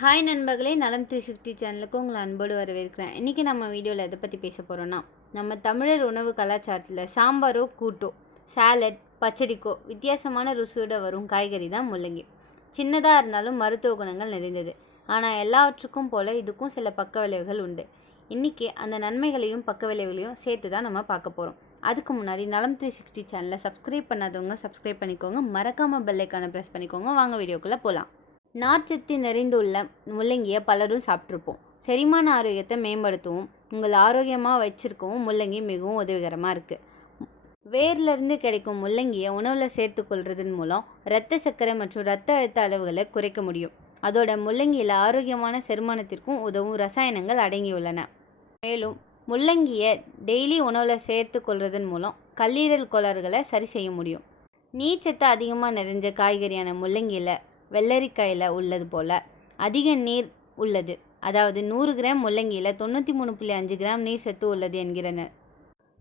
Hi நண்பர்களே நலம் three sixty சேனலுக்கு உங்களை அன்போடு வரவேற்கிறேன். இன்றைக்கி நம்ம வீடியோவில் எதை பற்றி பேச போகிறோன்னா நம்ம தமிழர் உணவு கலாச்சாரத்தில் சாம்பாரோ கூட்டோ சாலட் பச்சடிக்கோ வித்தியாசமான ருசியோட வரும் காய்கறி தான் முள்ளங்கி. சின்னதாக இருந்தாலும் மருத்துவ குணங்கள் நிறைந்தது. ஆனால் எல்லாவற்றுக்கும் போல் இதுக்கும் சில பக்க விளைவுகள் உண்டு. இன்றைக்கி அந்த நன்மைகளையும் பக்க விளைவுகளையும் சேர்த்து தான் நம்ம பார்க்க போகிறோம் அதுக்கு முன்னாடி நலம் த்ரீ சிக்ஸ்டி சேனலை சப்ஸ்கிரைப் பண்ணாதவங்க சப்ஸ்கிரைப் பண்ணிக்கோங்க. மறக்காமல் பெல்லைக்கான ப்ரெஸ் பண்ணிக்கோங்க. வாங்க வீடியோக்குள்ளே போகலாம் நார்ச்சத்து நிறைந்துள்ள முள்ளங்கியை பலரும் சாப்பிட்ருப்போம் செரிமான ஆரோக்கியத்தை மேம்படுத்தவும் உங்கள் ஆரோக்கியமாக வச்சுருக்கவும் முள்ளங்கி மிகவும் உதவிகரமாக இருக்குது வேர்லேருந்து கிடைக்கும் முள்ளங்கியை உணவில் சேர்த்துக்கொள்றதன் மூலம் இரத்த சர்க்கரை மற்றும் இரத்த அழுத்த அளவுகளை குறைக்க முடியும். அதோட முள்ளங்கியில் ஆரோக்கியமான செரிமானத்திற்கும் உதவும் ரசாயனங்கள் அடங்கியுள்ளன. மேலும் முள்ளங்கியை டெய்லி உணவில் சேர்த்து கொள்வதன் மூலம் கல்லீரல் கோளாறுகளை சரி செய்ய முடியும். நீர்ச்சத்து அதிகமாக நிறைஞ்ச காய்கறியான முள்ளங்கியில் வெள்ளரிக்காயில் உள்ளது போல் அதிக நீர் உள்ளது. அதாவது நூறு கிராம் முள்ளங்கியில் தொண்ணூற்றி மூணு புள்ளி அஞ்சு கிராம் நீர் சத்து உள்ளது என்கிறனர்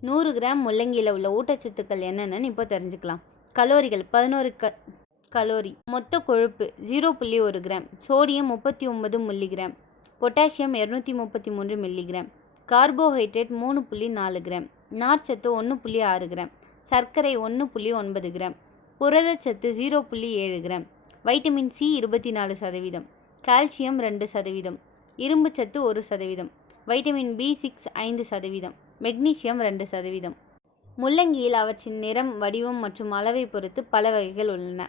நூறு கிராம் முள்ளங்கியில் உள்ள ஊட்டச்சத்துக்கள் என்னென்னு இப்போ தெரிஞ்சுக்கலாம். கலோரிகள் பதினோரு க கலோரி. மொத்த கொழுப்பு ஜீரோ புள்ளி ஒரு கிராம். சோடியம் முப்பத்தி ஒன்பது மில்லிகிராம். பொட்டாசியம் இரநூத்தி முப்பத்தி மூன்று மில்லிகிராம். கார்போஹைட்ரேட் மூணு புள்ளி நாலு கிராம். நார்ச்சத்து ஒன்று புள்ளி ஆறு கிராம். சர்க்கரை ஒன்று புள்ளி ஒன்பது கிராம். புரதச்சத்து ஜீரோ புள்ளி ஏழு கிராம். வைட்டமின் சி இருபத்தி நாலு சதவீதம் கால்சியம் ரெண்டு சதவீதம் இரும்பு சத்து ஒரு சதவீதம் வைட்டமின் பி சிக்ஸ் ஐந்து சதவீதம் மெக்னீசியம் ரெண்டு சதவீதம். முள்ளங்கியில் அவற்றின் நிறம் வடிவம் மற்றும் அளவை பொறுத்து பல வகைகள் உள்ளன.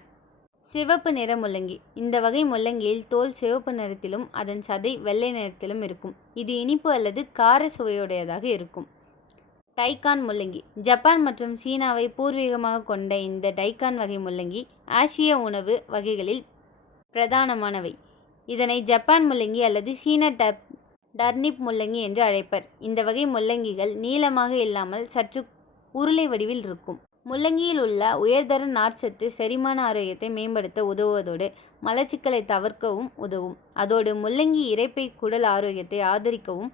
சிவப்பு நிற முள்ளங்கி. இந்த வகை முள்ளங்கியில் தோல் சிவப்பு நிறத்திலும் அதன் சதை வெள்ளை நிறத்திலும் இருக்கும். இது இனிப்பு அல்லது கார சுவையுடையதாக இருக்கும். டைகான் முள்ளங்கி. ஜப்பான் மற்றும் சீனாவை பூர்வீகமாக கொண்ட இந்த டைகான் வகை முள்ளங்கி ஆசிய உணவு வகைகளில் பிரதானமானவை. இதனை ஜப்பான் முள்ளங்கி அல்லது சீன டப் டர்னிப் முள்ளங்கி என்று அழைப்பர். இந்த வகை முள்ளங்கிகள் நீளமாக இல்லாமல் சற்று உருளை வடிவில் இருக்கும். முள்ளங்கியில் உள்ள உயர்தர நார்ச்சத்து செரிமான ஆரோக்கியத்தை மேம்படுத்த உதவுவதோடு மலச்சிக்கலை தவிர்க்கவும் உதவும். அதோடு முள்ளங்கி இறைப்பை குடல் ஆரோக்கியத்தை ஆதரிக்கவும்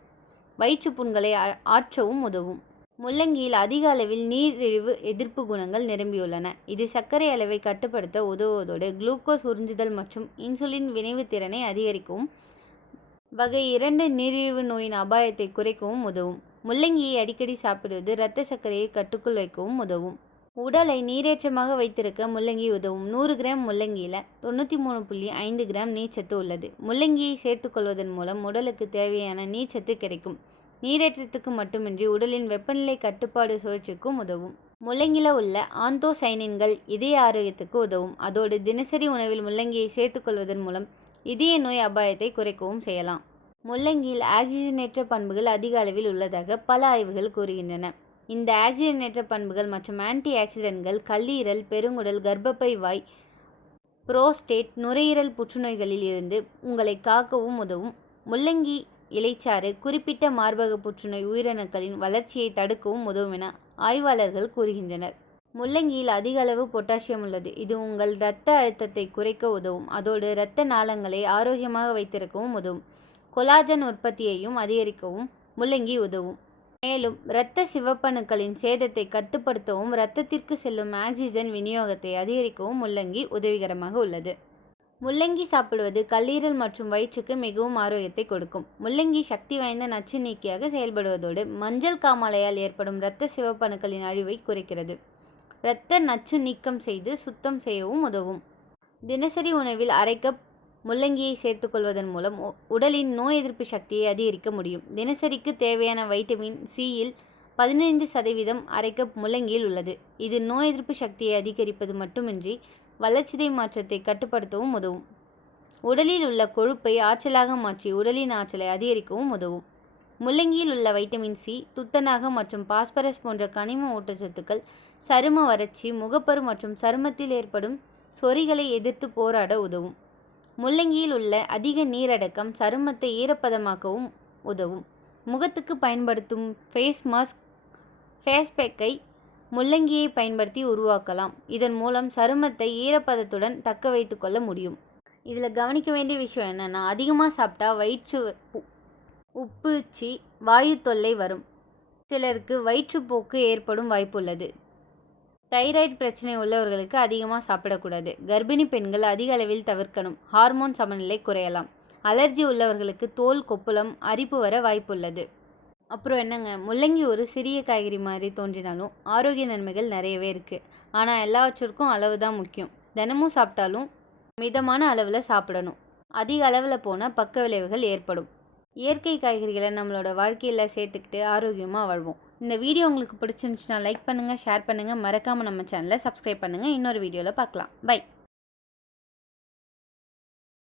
வயிற்று புண்களை ஆற்றவும் உதவும். முள்ளங்கியில் அதிக அளவில் நீரிழிவு எதிர்ப்பு குணங்கள் நிரம்பியுள்ளன. இது சர்க்கரை அளவை கட்டுப்படுத்த உதவுவதோடு குளுக்கோஸ் உறிஞ்சுதல் மற்றும் இன்சுலின் வினைவு திறனை அதிகரிக்கவும் வகை இரண்டு நீரிழிவு நோயின் அபாயத்தை குறைக்கவும் உதவும். முள்ளங்கியை அடிக்கடி சாப்பிடுவது இரத்த சர்க்கரையை கட்டுக்குள் வைக்கவும் உதவும். உடலை நீரேற்றமாக வைத்திருக்க முள்ளங்கி உதவும் நூறு கிராம் முள்ளங்கியில் தொண்ணூற்றி மூணு புள்ளி ஐந்து கிராம் நீர்ச்சத்து உள்ளது. முள்ளங்கியை சேர்த்துக்கொள்வதன் மூலம் உடலுக்கு தேவையான நீர்ச்சத்து கிடைக்கும். நீரேற்றத்துக்கு மட்டுமின்றி உடலின் வெப்பநிலை கட்டுப்பாடு சுழற்சிக்கும் உதவும். முள்ளங்கில உள்ள ஆந்தோசைனின்கள் இதய ஆரோக்கியத்துக்கு உதவும். அதோடு தினசரி உணவில் முள்ளங்கியை சேர்த்துக்கொள்வதன் மூலம் இதய நோய் அபாயத்தை குறைக்கவும் செய்யலாம். முள்ளங்கியில் ஆக்சிஜனேற்ற பண்புகள் அதிக அளவில் உள்ளதாக பல ஆய்வுகள் கூறுகின்றன. இந்த ஆக்சிஜனேற்ற பண்புகள் மற்றும் ஆன்டி ஆக்சிடென்ட்கள் கல்லீரல் பெருங்குடல் கர்ப்பப்பை வாய் புரோஸ்டேட் நுரையீரல் புற்றுநோய்களில் இருந்து உங்களை காக்கவும் உதவும். முள்ளங்கி இலைச்சாறு குறிப்பிட்ட மார்பக புற்றுநோய் உயிரணுக்களின் வளர்ச்சியை தடுக்கவும் உதவும் என ஆய்வாளர்கள் கூறுகின்றனர். முள்ளங்கியில் அதிக அளவு பொட்டாசியம் உள்ளது. இது உங்கள் இரத்த அழுத்தத்தை குறைக்க உதவும். அதோடு இரத்த நாளங்களை ஆரோக்கியமாக வைத்திருக்கவும் உதவும். கொலாஜன் உற்பத்தியையும் அதிகரிக்கவும் முள்ளங்கி உதவும். மேலும் இரத்த சிவப்பணுக்களின் சேதத்தை கட்டுப்படுத்தவும் இரத்தத்திற்கு செல்லும் ஆக்சிஜன் விநியோகத்தை அதிகரிக்கவும் முள்ளங்கி உதவிகரமாக உள்ளது. முள்ளங்கி சாப்பிடுவது கல்லீரல் மற்றும் வயிற்றுக்கு மிகவும் ஆரோக்கியத்தை கொடுக்கும். முள்ளங்கி சக்தி வாய்ந்த நச்சு நீக்கியாக செயல்படுவதோடு மஞ்சள் காமாலையால் ஏற்படும் இரத்த சிவப்பணுக்களின் அழிவை குறைக்கிறது. இரத்த நச்சு நீக்கம் செய்து சுத்தம் செய்யவும் உதவும். தினசரி உணவில் அரை கப் முள்ளங்கியை சேர்த்துக்கொள்வதன் மூலம் உடலின் நோய் எதிர்ப்பு சக்தியை அதிகரிக்க முடியும். தினசரிக்கு தேவையான வைட்டமின் சியில் பதினைந்து சதவீதம் அரை கப் முள்ளங்கியில் உள்ளது. இது நோய் எதிர்ப்பு சக்தியை அதிகரிப்பது மட்டுமின்றி வளர்ச்சிதை மாற்றத்தை கட்டுப்படுத்தவும் உதவும். உடலில் உள்ள கொழுப்பை ஆற்றலாக மாற்றி உடலின் ஆற்றலை அதிகரிக்கவும் உதவும். முள்ளங்கியில் உள்ள வைட்டமின் சி துத்தநாக மற்றும் பாஸ்பரஸ் போன்ற கனிம ஊட்டச்சத்துக்கள் சரும வறட்சி முகப்பரு மற்றும் சருமத்தில் ஏற்படும் சொறிகளை எதிர்த்து போராட உதவும். முள்ளங்கியில் உள்ள அதிக நீரடக்கம் சருமத்தை ஈரப்பதமாக்கவும் உதவும். முகத்துக்கு பயன்படுத்தும் ஃபேஸ் மாஸ்க் ஃபேஸ் பேக்கை முள்ளங்கியை பயன்படுத்தி உருவாக்கலாம். இதன் மூலம் சருமத்தை ஈரப்பதத்துடன் தக்க வைத்து கொள்ள முடியும். இதில் கவனிக்க வேண்டிய விஷயம் என்னென்னா அதிகமாக சாப்பிட்டா வயிற்று உப்புச்சி வாயு தொல்லை வரும். சிலருக்கு வயிற்றுப்போக்கு ஏற்படும் வாய்ப்புள்ளது தைராய்டு பிரச்சனை உள்ளவர்களுக்கு அதிகமாக சாப்பிடக்கூடாது. கர்ப்பிணி பெண்கள் அதிக அளவில் தவிர்க்கணும். ஹார்மோன் சமநிலை குறையலாம். அலர்ஜி உள்ளவர்களுக்கு தோல் கொப்புளம் அரிப்பு வர வாய்ப்புள்ளது அப்புறம் என்னங்க முள்ளங்கி ஒரு சிறிய காய்கறி மாதிரி தோன்றினாலும் ஆரோக்கிய நன்மைகள் நிறையவே இருக்குது ஆனால் எல்லாவற்றிற்கும் அளவு தான் முக்கியம். தினமும் சாப்பிட்டாலும் மிதமான அளவில் சாப்பிடணும். அதிக அளவில் போனால் பக்க விளைவுகள் ஏற்படும். இயற்கை காய்கறிகளை நம்மளோட வாழ்க்கையில் சேர்த்துக்கிட்டு ஆரோக்கியமாக வாழ்வோம். இந்த வீடியோ உங்களுக்கு பிடிச்சிருந்துச்சுன்னா லைக் பண்ணுங்கள் ஷேர் பண்ணுங்கள் மறக்காமல் நம்ம சேனலை சப்ஸ்கிரைப் பண்ணுங்கள் இன்னொரு வீடியோவில் பார்க்கலாம். பை